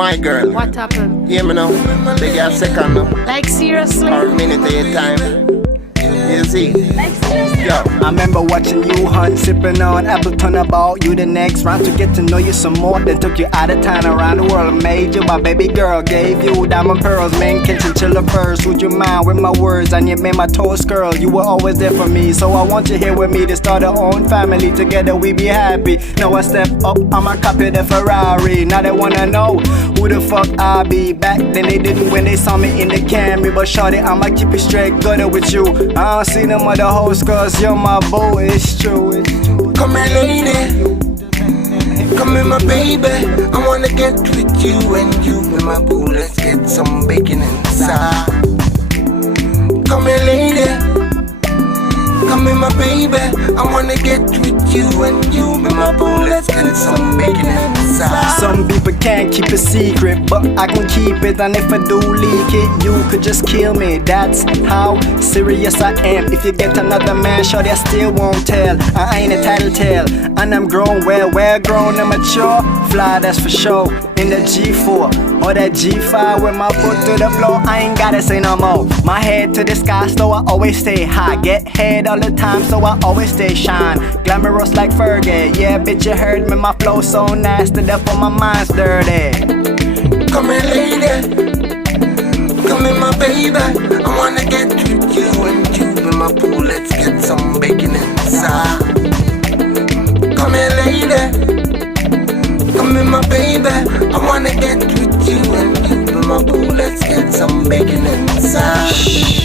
My girl. What happened? Hear me now. They got a second now. Like seriously? Or a minute at a time. You see? Like seriously? Yo. I remember watching you hunt, sipping on Appleton about you the next round to get to know you some more. Then took you out of town around the world, made you my baby girl, gave you diamond pearls, man, chinchilla furs. Would you mind with my words and you made my toes curl? You were always there for me, so I want you here with me to start our own family. Together we be happy. Now I step up, I'ma copy the Ferrari. Now they wanna know who the fuck I be. Back then they didn't when they saw me in the Camry, but shorty, I'ma keep it straight gutter with you. I don't see them other hoes cause you're my boo. It's true, it's true. Come here, lady. Come here, my baby. I wanna get with you and you be my boo. Let's get some bacon inside. Come here, lady. Come here, my baby. I wanna get with you and you be my boo. Let's get some bacon inside. Some people can't keep a secret, but I can keep it. And if I do leak it, you could just kill me. That's how serious I am. If you get another man, shorty, I still won't tell. I ain't a tattletale, and I'm grown, well grown and mature. Fly, that's for sure. In the G4 or that G5 with my foot to the floor, I ain't gotta say no more. My head to the sky, so I always stay high. Get head all the time, so I always stay shine. Glamorous like Fergie, yeah, bitch, you heard me. My flow so nasty, therefore my mind's dirty. Come here, lady. Come here, my baby. I wanna get with you and you be my boo. Let's get some bacon inside. Come here, lady. Come here, my baby. I wanna get with you and you be my boo. Let's get some bacon inside.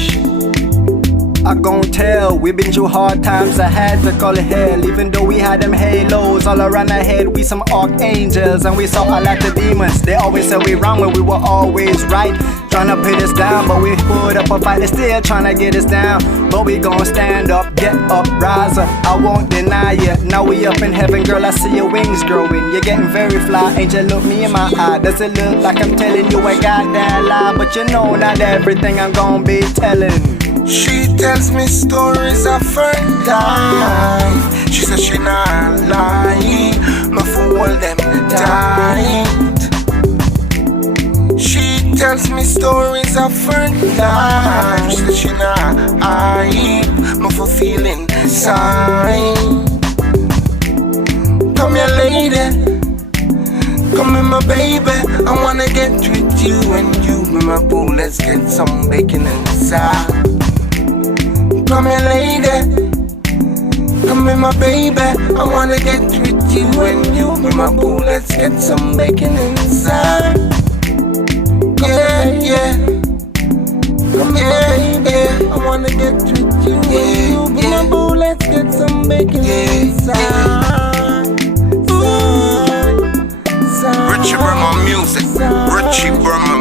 I gon' tell, we been through hard times, I had to call it hell. Even though we had them halos all around our head, we some archangels and we saw a lot of demons. They always said we wrong when we were always right. Tryna put us down, but we put up a fight. They still tryna get us down, but we gon' stand up, get up, rise up. I won't deny you. Now we up in heaven, girl, I see your wings growing. You're getting very fly, angel, look me in my eye. Does it look like I'm telling you a goddamn lie? But you know not everything I'm gon' be telling. She tells me stories of her life. She says she not lying, no fool them tight. She tells me stories of her life. She says she not lying, no for feeling sign. Come here, lady. Come here, my baby. I wanna get with you and you be my boo. Let's get some bacon inside. Come here, lady. Come here, my baby. I wanna get with you and you be my boo. Let's get some bacon inside. Yeah, yeah. Come here, baby. I wanna get with you and you be my boo. Let's get some bacon inside. Richie Brema music. Richie Brema.